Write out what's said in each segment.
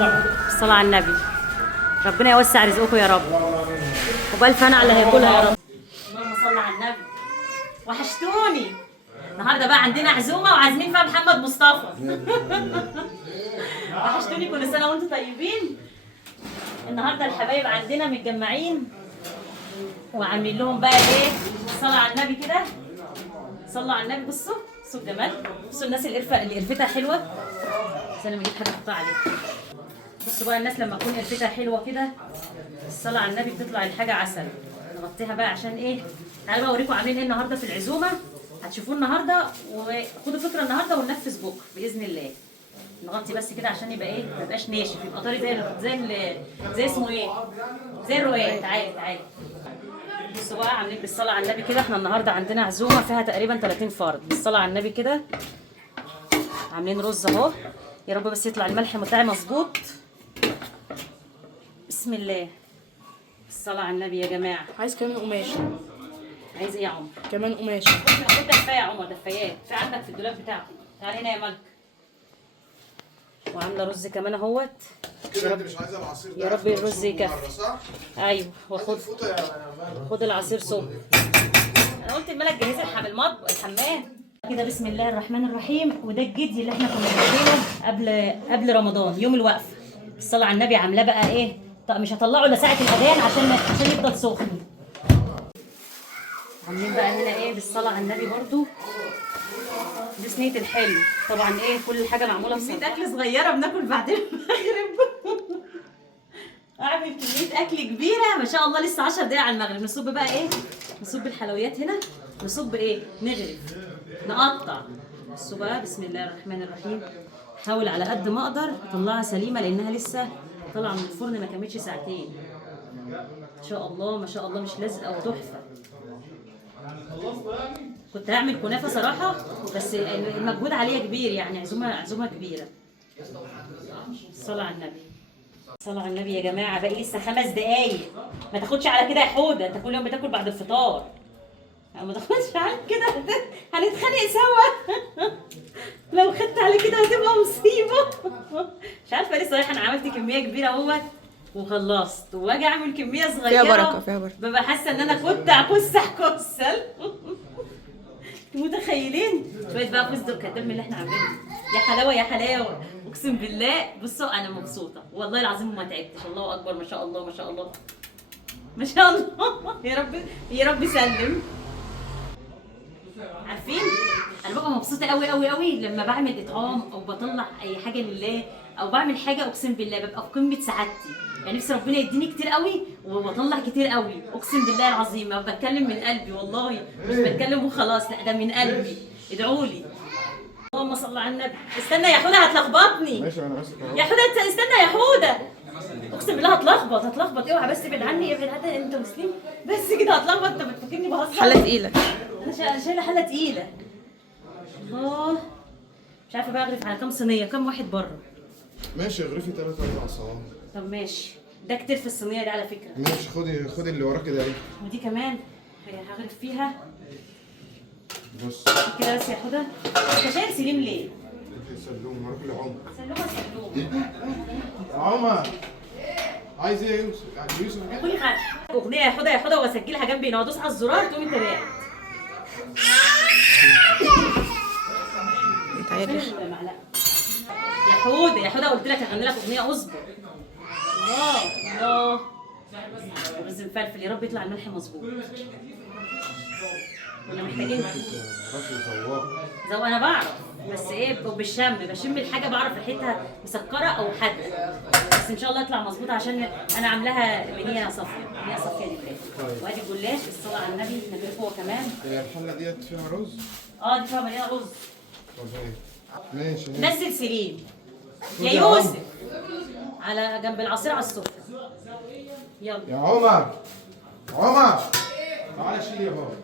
الصلاة على النبي. ربنا يوسع رزقكم يا رب، وبألف هنا على اللي هياكلها يا رب. اللهم صل على النبي. وحشتوني. النهارده بقى عندنا عزومه وعازمين فيها محمد مصطفى. وحشتوني، كل سنه وانتم طيبين. النهارده الحبايب عندنا متجمعين وعاملين لهم بقى ايه؟ صلاه على النبي كده. صلوا على النبي. بصوا الجمال. بصوا الناس اللي قرفتها حلوه. بس انا بجيب حاجه احطها عليها. بصوا بقى الناس لما تكون قرفتها حلوه كده، الصلاه على النبي بتطلع الحاجه عسل. نغطيها بقى عشان ايه؟ تعالوا بقى اوريكم عاملين ايه النهارده في العزومه. هتشوفوه النهارده وخدوا فكره النهارده وننفذ بكره باذن الله. نغطي بس كده عشان يبقى ايه؟ ما يبقاش ناشف، يبقى طري زي اسمه ايه؟ زي الرقاق. تعالي. بصوا بقى عاملين بالصلاه على النبي كده. احنا النهارده عندنا عزومه فيها تقريبا 30 فرد. بالصلاه على النبي كده. عاملين رز اهو. يا رب بس يطلع الملح بتاعي مظبوط. بسم الله. الصلاه على النبي يا جماعه. عايز كمان قماشه. عايز ايه يا عمر؟ كمان قماشه. خد دفايه يا عمر، دفايات في عندك في الدولاب بتاعك. تعالى هنا يا ملك. وعامله رز كمان اهوت. كده انت مش عايزه العصير ده؟ يا رب الرز يكفي. صح؟ ايوه. وخد خد العصير صب. انا قلت الملك جهزي الحمام كده. بسم الله الرحمن الرحيم. وده الجدي اللي احنا كنا جايبينه قبل رمضان، يوم الوقفه. الصلاه على النبي عاملاه بقى ايه؟ طب مش هطلعه الا ساعه الاذان عشان يفضل سخن. عاملين بقى هنا ايه بالصلاه على النبي برضو. دي صينيه الحلو طبعا. ايه كل حاجه معموله بصينيه اكل صغيره بناكل بعدين المغرب. اعمل كميه اكل كبيره ما شاء الله. لسه 10 دقايق على المغرب. نصب بقى ايه؟ نصب الحلويات هنا. نصب ايه؟ نغرف، نقطع. بصوا بقى بسم الله الرحمن الرحيم. حاول على قد ما اقدر اطلعها سليمه لانها لسه طالعه من الفرن ما كملتش ساعتين. ما شاء الله ما شاء الله، مش لازقه وتحفه. كنت هعمل كنافه صراحه بس المجهود عليها كبير، يعني عزومه كبيره. الصلاه على النبي. الصلاه على النبي يا جماعه. باقي لسه 5 دقايق. ما تاخدش على كده يا حوده، انت كل يوم بتاكل بعد الفطار. ما تاخدش على كده هنتخانق سوا. لو خدت على كده هتبقى مصيبه. مش عارفه ليه صراحه. انا عملت كميه كبيره اهوت وخلصت، واجي اعمل كميه صغيره فيها بركه. ببقى حاسه ان انا كنت هكسل. متخيلين؟ شويه بقى فستق كداب من اللي احنا عاملينه. يا حلاوه يا حلاوه، اقسم بالله. بصوا انا مبسوطه والله العظيم وما تعبتش. الله اكبر، ما شاء الله ما شاء الله ما شاء الله. يا رب سلم. عارفين انا ببقى مبسوطه قوي لما بعمل اطعام او بطلع اي حاجه لله او بعمل حاجه. اقسم بالله ببقى في قمه سعادتي. يعني نفسي ربنا يديني كتير قوي وبطلع كتير قوي. اقسم بالله العظيم ما بتكلم من قلبي والله، مش بتكلم وخلاص، لا ده من قلبي. ادعوا لي. اللهم صل على النبي. استنى يا حوده هتلخبطني. ماشي انا ماسك يا حوده استنى يا حوده. اقسم بالله هتلخبط. اوعى بس ابعد عني. انت مسلم بس كده هتلخبط. انت بتفكرني بهزر. حله تقيله. انا شايله حله تقيله. الله. مش عارفه بقى اغرف على كام صينيه. كام واحد بره؟ ماشي اغرفي 3 4 صواني. طب ماشي. ده كتير في الصينيه دي على فكره. ماشي خدي اللي وراكي ده ايه. ودي كمان هغرف فيها. بص كده بس يا حوده. انت شايل سليم ليه؟ سلوم وراكي لعمر. سلوم. عمر عايز ايه يا يوسف؟ يعني يوسف كده. كل حاجه اغنيه يا حوده واسجلها جنبي. ادوس على الزرار تقوم انت باعت. انت عارف يا حوده قلت لك هغني لك اغنيه. اصبر. الله. رز مفلفل. يا رب يطلع الملح مظبوط. كنا محتاجين ذوق. انا بعرف بس ايه بشم الحاجه. بعرف ريحتها مسكره او حادقه. بس ان شاء الله يطلع مظبوط عشان انا عاملاها بنيه صافيه لله. وادي الجلاش. الصلاه على النبي. نضيفه هو كمان. هي الحله ديت فيها رز؟ دي فيها مليانه رز. طب ايه؟ ماشي. نزل سليم يا يوسف على جنب العصير على السفره. يلا يا عمر تعالى شيل يا بابا.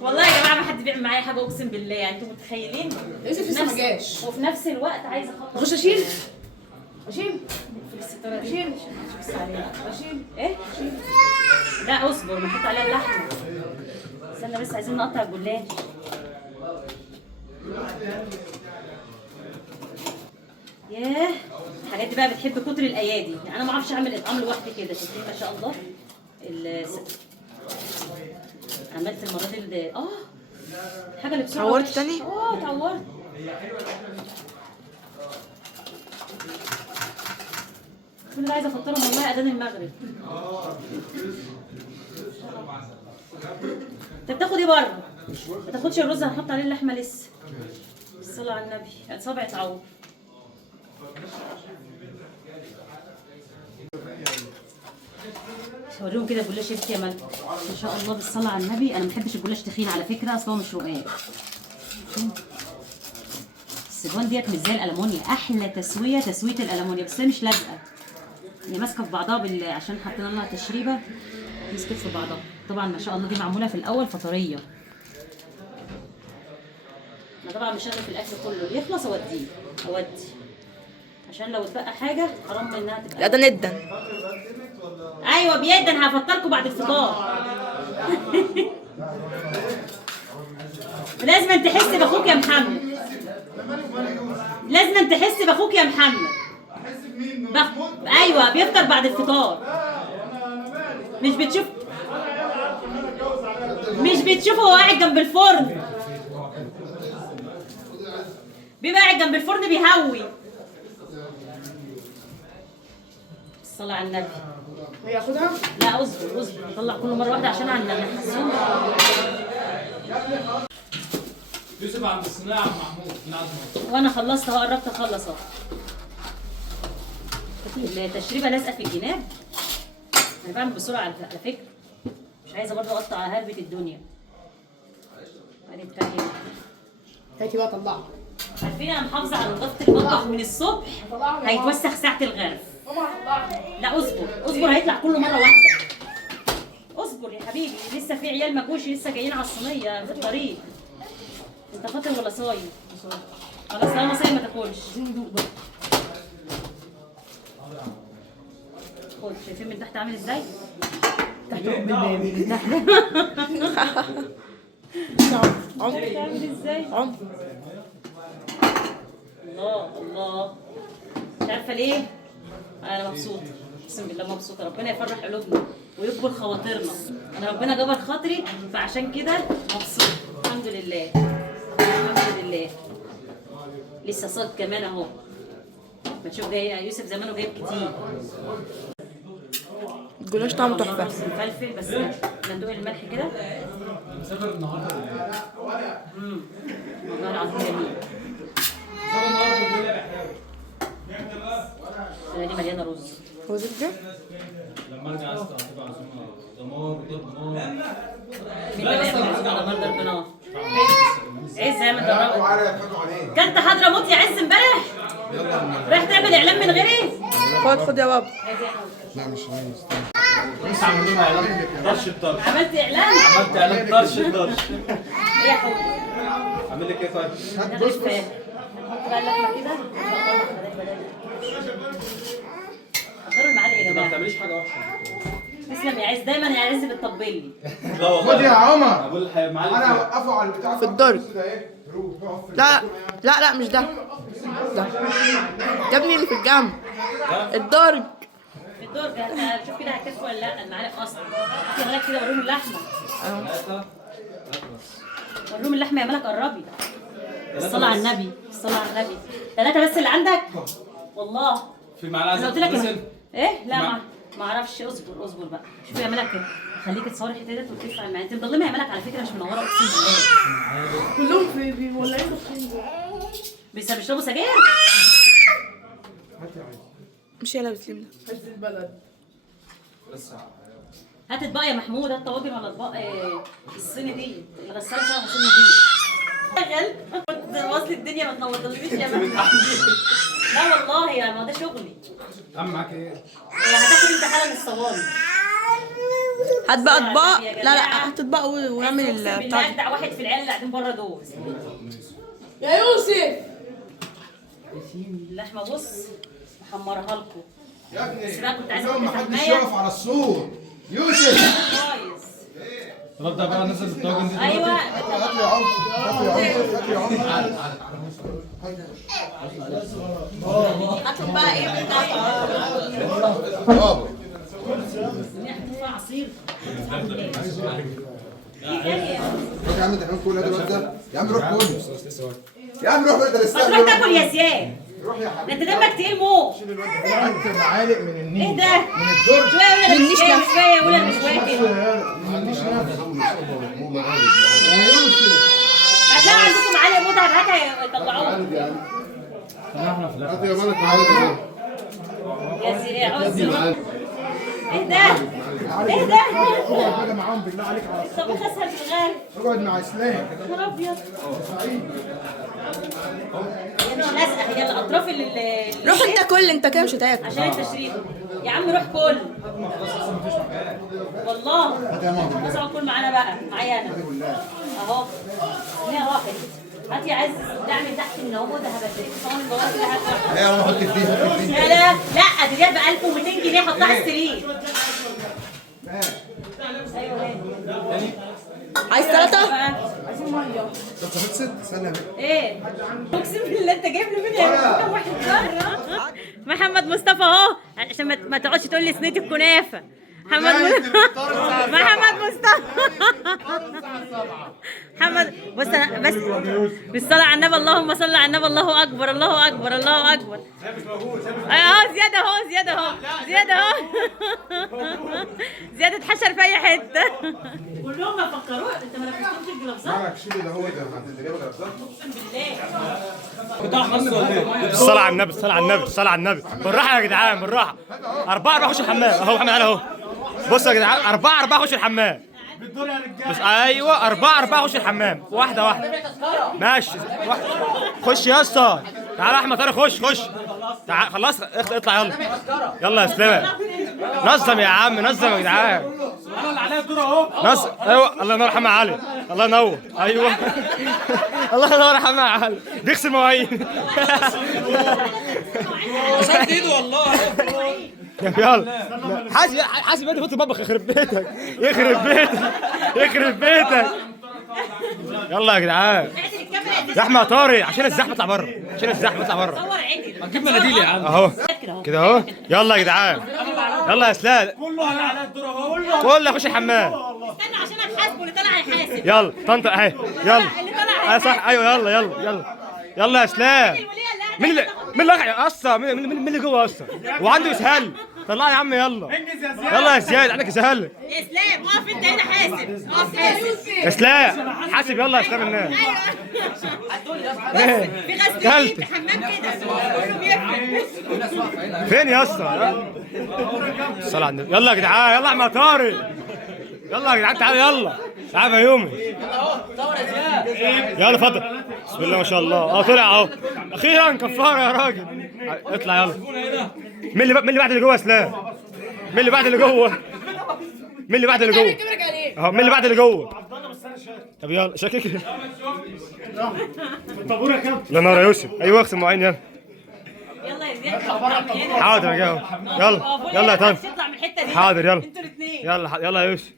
والله يا جماعه ما حد بيعمل معايا حاجه. اقسم بالله يعني انتوا متخيلين. يوسف لسه ما جاش. وفي نفس الوقت عايزه اخلص. خش اشيل. ايه؟ لا اصبر نحط عليها اللحمه. استنى بس عايزين نقطع الجلاش. ياه الحاجات دي بقى بتحب كتر الايادي، يعني انا ما اعرفش اعمل اطعام لوحدي كده. شايفين ما شاء الله عملت المره دي الحاجه اللي بسرعه. اتعورت تاني؟ اتعورت. كل اللي عايزه افطرهم والله اذان المغرب. انت بتاخد ايه بره؟ ما تاخدش الرز، هنحط عليه اللحمه لسه. الصلاه على النبي، صابعي اتعور. هوريهم كده الجلاش يا بنتي يا ملك ما شاء الله بالصلاه على النبي. انا ما بحبش الجلاش تخين على فكره، اصل هو مش رقاق. السجوان ديت مش زي الالمونيا، احلى تسويه الالمونيا، بس هي مش لازقه، هي ماسكه في بعضها عشان حطينا لها تشريبه مسكت في بعضها. طبعا ما شاء الله دي معموله في الاول فطريه. انا طبعا مش هغرف الاكل كله، يخلص اوديه عشان لو اتبقى حاجه حرام منها تبقى. لا ده ندن. ايوه بيدن، هفطركم بعد الفطار. لازم تحس باخوك يا محمد، لازم تحس باخوك يا محمد. ايوه بيفطر بعد الفطار. مش بتشوفه هو قاعد جنب الفرن، بيبقى قاعد جنب الفرن بيهوي. الصلاة على النبي. وياخدها؟ لا اصبر نطلع كله مرة واحدة عشان هنحسهم. يوسف عند الصناعة محمود نعم. وانا خلصت اهو، قربت اخلص اهو. التشريبة لازقة في الجناب. انا بعمل بسرعة على فكرة، مش عايزة برضه اقطع هربة الدنيا. بعدين التانية هاتي بقى طلعها. عارفين انا محافظة على نظافة المطبخ من الصبح، هيتوسخ ساعة الغرف. لا اصبر هيطلع كله مرة واحدة. اصبر يا حبيبي، لسه في عيال ما جوش، لسه جايين على الصينية في الطريق. انت فاطر ولا صايم؟ خلاص طالما صايم ما تاكلش. خد، شايفين من تحت عامل ازاي؟ تحت من تحت عامل ازاي؟ الله مش عارفه ليه انا مبسوطه، اقسم بالله مبسوطه. ربنا يفرح قلوبنا ويكبر خواطرنا. انا ربنا جبر خاطري فعشان كده مبسوطه. الحمد لله الحمد لله. لسه صاد كمان اهو، ما تشوف جاي يوسف زمانه جايب كتير. الجلاش طعمه تحفه. مفلفل بس ندوق الملح كده. مسافر النهارده. والله العظيم جميل. مسافر النهارده بالليل يا السنه دي مليانه رز. هو زبده؟ لما ارجع هتبقى عزومه دمار ضرب نار. مين اللي بيعمل عزومه على نار ضرب نار؟ عز يا من ضرب. كلت حضرموت يا عز امبارح؟ رايح تعمل اعلان من غيري؟ خد يا بابا. لا مش عايز. لسه عاملين لنا اعلان طرش الطرش. عملت اعلان؟ عملت اعلان طرش الطرش. ايه يا حبيبي؟ اعمل لك ايه طيب؟ هات بص نحط بقى اللحمه كده ان شاء الله. حضروا المعالق يا ما جماعه. بتعمليش حاجه وحشه. تسلم يا عز، دايما يا عز بتطبل لي. لا والله. خد يا عمر. بقول معلم انا اوقفه على البتاع في الدرج. لا لا مش ده. ده يا ابني اللي في الجنب. الدرج. في الدرج شوف كده هتكفي ولا لا المعالق اصلا. يا مالك كده وريهم اللحمه. وريهم اللحمه يا مالك، قربي. الصلاة على النبي، الصلاة على النبي. 3 بس اللي عندك؟ والله في معلقه انا قلت لك بس. ايه؟ لا ما اعرفش. اصبر بقى. شوفي يا ملك خليكي تصوري الحته ديت وتلفي على المعين. انت مضلمه يا ملك على فكره، مش منوره اقسم بالله. كلهم بيولعوا بيشربوا سجاير؟ مش هي اللي بتلمنا. هات اطباق يا محمود، هات طواجن ولا اطباق الصيني دي الغساله فيها غسيل نضيف. شغل واصل الدنيا ما تنورليش يا محمود. لا والله يا ما ده شغلي. عم معاك ايه؟ هتاخد انت حاله من الصواني. هات بقى اطباق. لا هات اطباق ونعمل البتاع البتاع. اجدع واحد في العيال اللي قاعدين بره دول. يا يوسف. اللحمه بص محمرها لكم. يا ابني بس بقى كنت عايزه ما احط حدش فحمايه يقف على السور. يوسف كويس. ببدأ بقى انزل الطاجن دي. ايوه هات لي يا عمر، هات لي يا عمر، هات لي يا عمر. هاتوا بقى ايه بابا بتاع عصير. روح يا عم، انت كمان كل هذا الواد ده يا عم، روح كل يا عم، روح بدل ما الساعه. تروح تاكل يا زياد. روح يا ده حبيبي. انت دمك تقيل موت. انت معالق من النيل. ايه ده؟ من الدرج. شويه ولا مش شويه، شويه ولا مش شويه كده. هتلاقي عندكم معالق موت هاتها يطلعوها. هات يا مالك معالق. يا سيدي عز. ايه ده؟ ايه ده؟ اقعد بقى معاهم بالله عليك على الطبيخ اسهل في الغالب. اقعد مع اسلام. يا نهار ابيض. لازقه هي الاطراف اللي روح انت كل، انت كده مش هتاكل. عشان التشريح. يا عم روح كل. والله. بس اقعد كل معانا بقى، معايا انا. اهو. هي راحت. هات يا عز دعم تحت من اهو، ده هبدلك صواني البوابه اللي هات. ايه، انا احط دي، حط دي. لا لا لا، دي جايبه 1200 جنيه حطها على السرير. ايوه عايز سلطه؟ عايزين ميه. طب خلصت؟ استنى ايه؟ اقسم بالله انت جايب له منين يا واحد بره. محمد مصطفى اهو، عشان ما تقعدش تقول لي صينيه الكنافه. محمد مصطفى. محمد بص انا بس بالصلاه على النبي، اللهم صل على النبي، الله اكبر الله اكبر الله اكبر. اهو زياده اهو زياده اهو زياده اهو. زياده اتحشر في اي حته. كلهم ما فكروش. انت ما لبستهمش الجلافزات؟ معك شيل ده، هو ده انت جايبه جلافزات؟ اقسم بالله. الصلاة على النبي، الصلاة على النبي، الصلاة على النبي. بالراحة يا جدعان، بالراحة. 4 خش الحمام اهو. محمد علي اهو. بصوا يا جدعان، 4 خش الحمام. بس ايوه 4 خش الحمام، واحدة ماشي. خش يا اسطى. تعالى احمد طارق، خش. تعال خلاص، اطلع يلا. يلا يا اسلام. نظم يا عم، نظم يا جدعان. انا اللي عليا الدور اهو. نظم. ايوه الله ينور محمد علي، الله ينور. ايوه الله ينور محمد علي. بيغسل مواعين. غسلت ايده والله. يلا حاسب انت في المطبخ. يخرب بيتك يخرب بيتك. يلا يا جدعان. يا احمد طارق، عشان الزحمه اطلع بره، عشان الزحمه اطلع بره. صور عدل. هتجيب مناديل يا عم. اهو كده اهو. يلا يا جدعان، يلا يا اسلام. كله يخش الحمام. استنى عشان اتحاسبه، اللي طلع هيحاسب. يلا طنط اهي. يلا اللي طلع صح، ايوه يلا يا اسلام. مين اللي اصلا مين اللي جوه اصلا وعنده يسهل؟ طلع يا عم. يلا يلا يا زياد، عندك يسهل. اسلام اقف انت هنا حاسب. اقف حاسب. اسلام حاسب. يلا يا اسلام الناس. ايوه. في غسيل في حمام كده كله بيفرق. فين يا اسطى؟ الصلاة على النبي. يلا يا جدعان، يلا يا احمد طارق. يلا يا جدعان تعالى. يلا تعالى يا يومي. يلا اتفضل. بسم الله ما شاء الله. طلع اهو اخيرا. كفاره يا راجل. اطلع يلا. مين اللي بعد اللي جوه يا اسلام؟ مين اللي بعد اللي جوه؟ مين اللي بعد اللي جوه؟ اهو مين اللي بعد اللي جوه؟ طب يلا شاكك. الطابور يا كابتن. لا نار يا يوسف. ايوه اغسل مواعين. يلا يلا يا زياد. حاضر يا جاو. يلا يا طن. تطلع من الحته دي. حاضر يلا. انتوا الاثنين. يلا يا يوسف.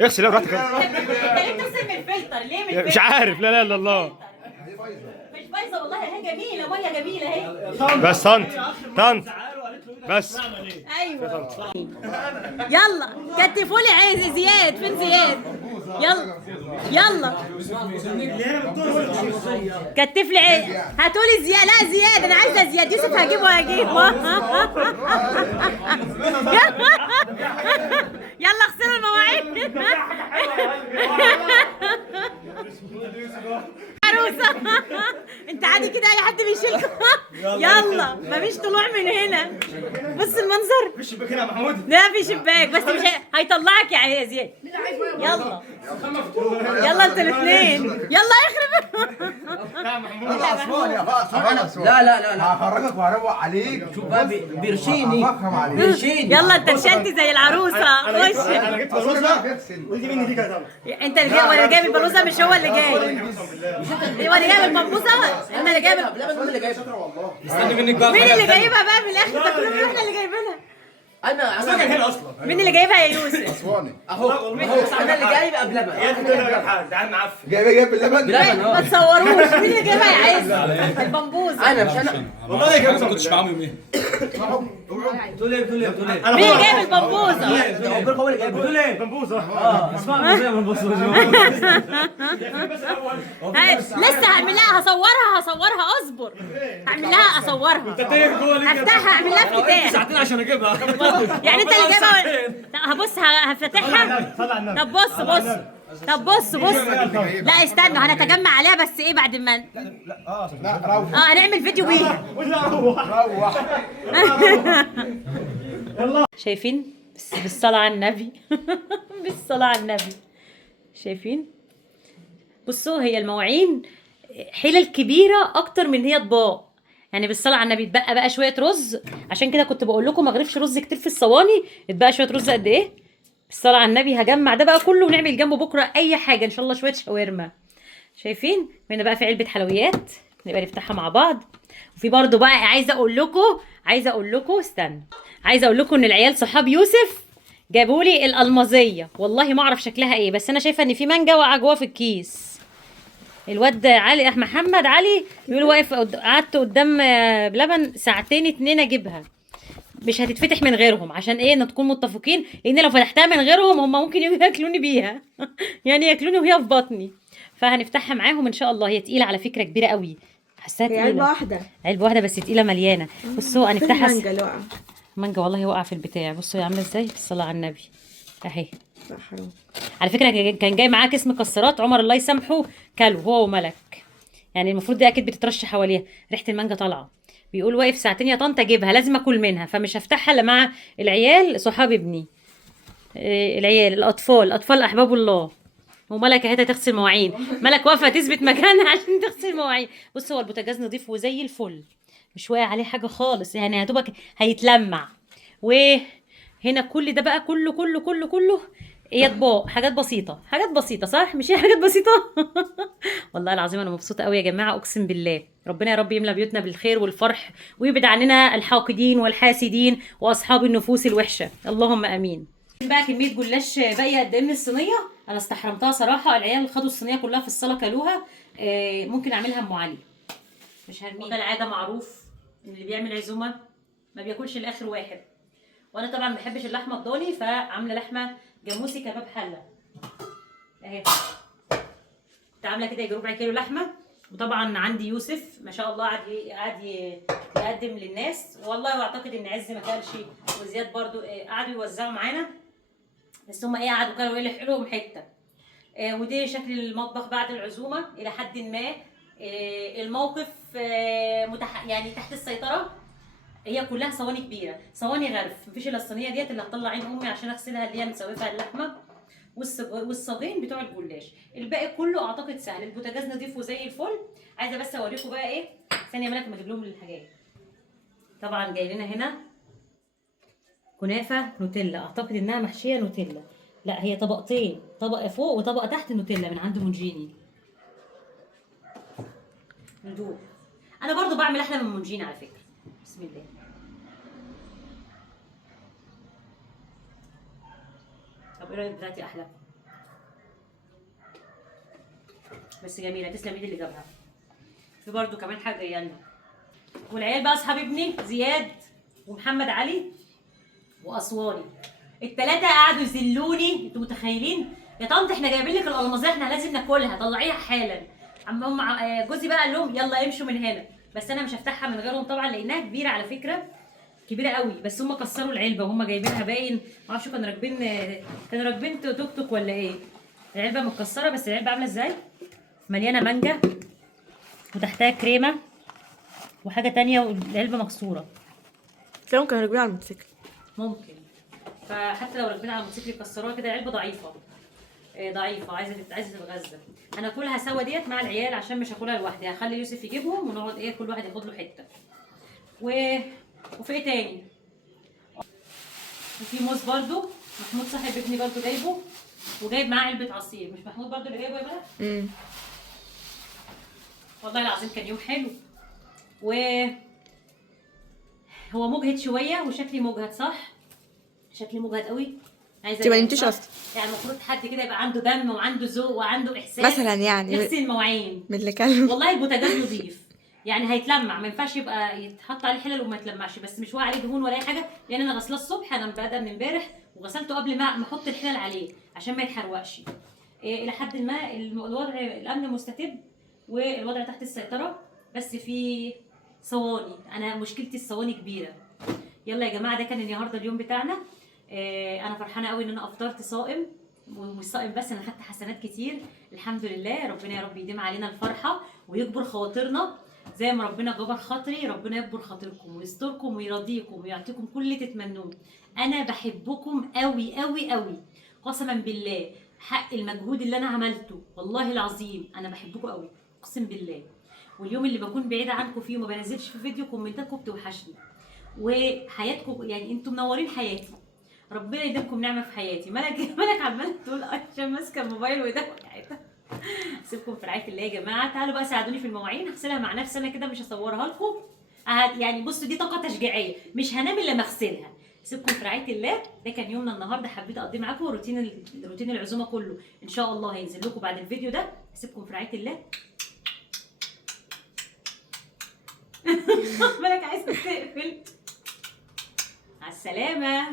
اغسل براحتك. انت ليه بتغسل من الفلتر؟ ليه من الفلتر؟ مش عارف. لا الا الله. مش بايظه والله، هي جميله، ميه جميله اهي. بس طنط بس. ايوه. يلا كتفوا لي عايز زياد. فين زياد؟ يلا كتف لي عايز. هاتوا لي زياد. لا زياد، انا عايزه زياد. يوسف هجيبه. يلا اغسلوا المواعين. عروسه. انت عادي كده اي حد بيشيلكم. يلا مفيش طلوع من هنا. بص المنظر. في شباك هنا يا محمود. لا في شباك بس مش هيطلعك يا زياد. يلا يلا انتوا الاثنين. يلا اخرب. لا هخرجك وهروق عليك. شوف بقى بيرشيني. هفهم عليك. بيرشيني. يلا انت تشنتي زي العروسه. خش. انا جبت بلوزه. ودي مني دي كده. انت اللي جاي ولا جايب البلوزه؟ مش هو اللي جاي. هو اللي جايب المنبوسه. انت اللي جايب. استني منك بقى. مين اللي جايبها بقى في الاخر؟ ده كلهم احنا اللي جايبينها. انا ساكن هنا اصلا. مين اللي جايبها يا يوسف؟ اسواني. اهو انا اللي جايب قبل يا ابني ده حاجه تعال معفن. جايب باللبن. بلبن ما تصوروش، مين اللي جايبها يا عز؟ البمبوزه. انا مش انا والله يا ما كنتش معاهم يومين. تقول ايه مين اللي جايب البمبوزه؟ هو اللي جايبه بتقول ايه بمبوزه؟ اسمع زي ما بص هاي لسه هعمل لها هصورها اصبر. هعمل لها اصورها. افتحها اعمل لها افتتاح. ساعتين عشان اجيبها يعني انت اللي جايبها هبص هفتحها. صل على النبي. طب بص لا استنوا هنتجمع عليها بس ايه بعد ما لا روح هنعمل فيديو بيها. روح. شايفين بالصلاة على النبي بالصلاة على النبي شايفين. بصوا هي المواعين حلل كبيرة اكتر من هي اطباق يعني. بالصلاة على النبي اتبقى بقى شوية رز. عشان كده كنت بقول لكم ما اغرفش رز كتير في الصواني. اتبقى شوية رز قد ايه. بالصلاة على النبي هجمع ده بقى كله ونعمل جنبه بكرة اي حاجة ان شاء الله. شوية شاورما شايفين. هنا بقى في علبة حلويات نبقى نفتحها مع بعض. وفي برضو بقى عايزة اقول لكم استنى. عايزة اقول لكم ان العيال صحاب يوسف جابوا لي الالمازية. والله ما اعرف شكلها ايه بس انا شايفة ان في مانجا واقعة جوه في الكيس. الواد علي محمد علي بيقول واقف قعدت قدام بلبن ساعتين 2 اجيبها. مش هتتفتح من غيرهم عشان ايه نكون متفقين. لان لو فتحتها من غيرهم هم ممكن ياكلوني بيها يعني ياكلوني وهي في بطني. فهنفتحها معاهم ان شاء الله. هي تقيله على فكره كبيره قوي. حسيت هي علبة واحدة. علبه واحده بس تقيله مليانه. بصوا هنفتحها. مانجا الوقعة. مانجا والله واقعه في البتاع. بصوا هي عامله ازاي. بالصلاه على النبي اهي. حرام. على فكره كان جاي معاه كيس مكسرات عمر الله يسامحه كلو هو وملك. يعني المفروض دي اكيد بتترش حواليها. ريحه المانجا طالعه. بيقول واقف ساعتين يا طنط اجيبها لازم اكل منها. فمش هفتحها الا مع العيال صحاب ابني. العيال الاطفال احباب الله. وملك اهي تغسل مواعين. ملك واقفه تثبت مكانها عشان تغسل مواعين. بص هو البوتاجاز نضيف وزي الفل. مش واقع عليه حاجه خالص يعني يا دوبك هيتلمع. وهنا كل ده بقى كله ايه اطباق حاجات بسيطه صح. مش هي حاجات بسيطه والله العظيم انا مبسوطه قوي يا جماعه اقسم بالله. ربنا يا رب يملى بيوتنا بالخير والفرح ويبعد عننا الحاقدين والحاسدين واصحاب النفوس الوحشه اللهم امين. بقى كميه جلاش باقيه قد ايه من الصينيه. انا استحرمتها صراحه. العيال خدوا الصينيه كلها في الصاله كلوها. ممكن اعملها ام علي مش هرميها. كالعاده معروف ان اللي بيعمل عزومه ما بياكلش الاخر واحد. وانا طبعا ما بحبش اللحمه الضاني فعامله لحمه جاموسي كباب حله اهي. كنت عامله كده يجي ربع كيلو لحمه. وطبعا عندي يوسف ما شاء الله قعد يقدم للناس. والله واعتقد ان عز ما كلش وزياد برضو قعدوا يوزعوا معانا. بس هم قعدوا كانوا يلحقوا حته. ودي شكل المطبخ بعد العزومه الى حد ما. الموقف يعني تحت السيطره. هي كلها صواني كبيره صواني غرف. مفيش الا الصينيه ديت اللي هطلع عين امي عشان اغسلها اللي هي مسوفها اللحمه. والصاجين بتوع الجلاش. الباقي كله اعتقد سهل. البوتاجاز نضيف وزي الفل. عايزه بس اوريكم بقى ايه. ثانيه مالك ما اجيب لهم الحاجات. طبعا جاي لنا هنا كنافه نوتيلا. اعتقد انها محشيه نوتيلا. لا هي طبقتين طبقه فوق وطبقه تحت نوتيلا من عند مونجيني. ندوق. انا برضو بعمل احلى من مونجيني على فكره. بسم الله. طب ايه رايك بتاعتي احلى. بس جميله تسلم ايد اللي جابها. في برضو كمان حاجه جايه لنا. والعيال بقى اصحاب ابني زياد ومحمد علي واسواني. الثلاثه قعدوا يذلوني. انتوا متخيلين يا طنط احنا جايبين لك الالمازيه احنا لازم ناكلها طلعيها حالا. هم جوزي بقى قال لهم يلا يمشوا من هنا. بس انا مش هفتحها من غيرهم طبعا لانها كبيره على فكره. كبيره قوي. بس هم كسروا العلبه وهم جايبينها باين ما اعرفش كانوا راكبين توك توك ولا ايه. العلبه متكسره بس العلبه عامله ازاي. مليانه مانجا وتحتها كريمه وحاجه تانية والعلبه مكسوره. تلاقيهم كانوا راكبين على الموتوسيكل. ممكن. فحتى لو راكبين على الموتوسيكل يكسروها كده. العلبه ضعيفه عايزه تتغذى. انا اكلها سوا ديت مع العيال عشان مش هاكلها لوحدي. هخلي يوسف يجيبهم ونقعد ايه كل واحد ياخد له حته. وفي ايه تاني. وفي موز برضو محمود صاحب ابني برضو جايبه وجايب معاه علبه عصير. مش محمود برضو اللي جايبه يا ملا. والله العظيم كان يوم حلو. هو مجهد شويه وشكلي مجهد صح. شكلي مجهد قوي. عايزه انت ما نمتيش اصلا يعني المفروض حد كده يبقى عنده دم وعنده ذوق وعنده احساس مثلا يعني يغسل المواعين. من اللي كان والله البوتاجاز نضيف يعني هيتلمع، ما ينفعش يبقى يتحط عليه حلل وما يتلمعش، بس مش واقع عليه دهون ولا اي حاجه، لان انا غسلاه الصبح، انا بادئه من امبارح وغسلته قبل ما احط الحلل عليه عشان ما يتحرقش. الى حد ما الوضع الامن مستتب والوضع تحت السيطره، بس في صواني، انا مشكلتي الصواني كبيره. يلا يا جماعه، ده كان النهارده اليوم بتاعنا. انا فرحانه قوي ان انا افطرت صائم، ومش صائم بس، انا خدت حسنات كتير الحمد لله. ربنا يا رب يديم علينا الفرحه ويكبر خواطرنا زي ما ربنا جبر خاطري، ربنا يكبر خاطركم ويستركم ويرضيكم ويعطيكم كل اللي تتمنوه. انا بحبكم قوي قوي قوي قسما بالله، حق المجهود اللي انا عملته والله العظيم انا بحبكم قوي اقسم بالله. واليوم اللي بكون بعيده عنكم فيه وما بنزلش في فيديو كومنتاتكم بتوحشني، وحياتكم يعني انتم منورين حياتي. ربنا يديمكم نعمه في حياتي. ملك عماله تقول عشان ماسكه الموبايل وده وقعتها. سيبكم في رعايه الله يا جماعه. تعالوا بقى ساعدوني في المواعين، هغسلها مع نفسي انا كده، مش هصورها لكم. يعني بصوا دي طاقه تشجيعيه، مش هنام الا ما اغسلها. سيبكم في رعايه الله. ده كان يومنا النهارده، حبيت اقضي معاكم روتين العزومه كله ان شاء الله هينزل لكم بعد الفيديو ده. سيبكم في رعايه الله. مالك عايز تقفل؟ مع السلامه.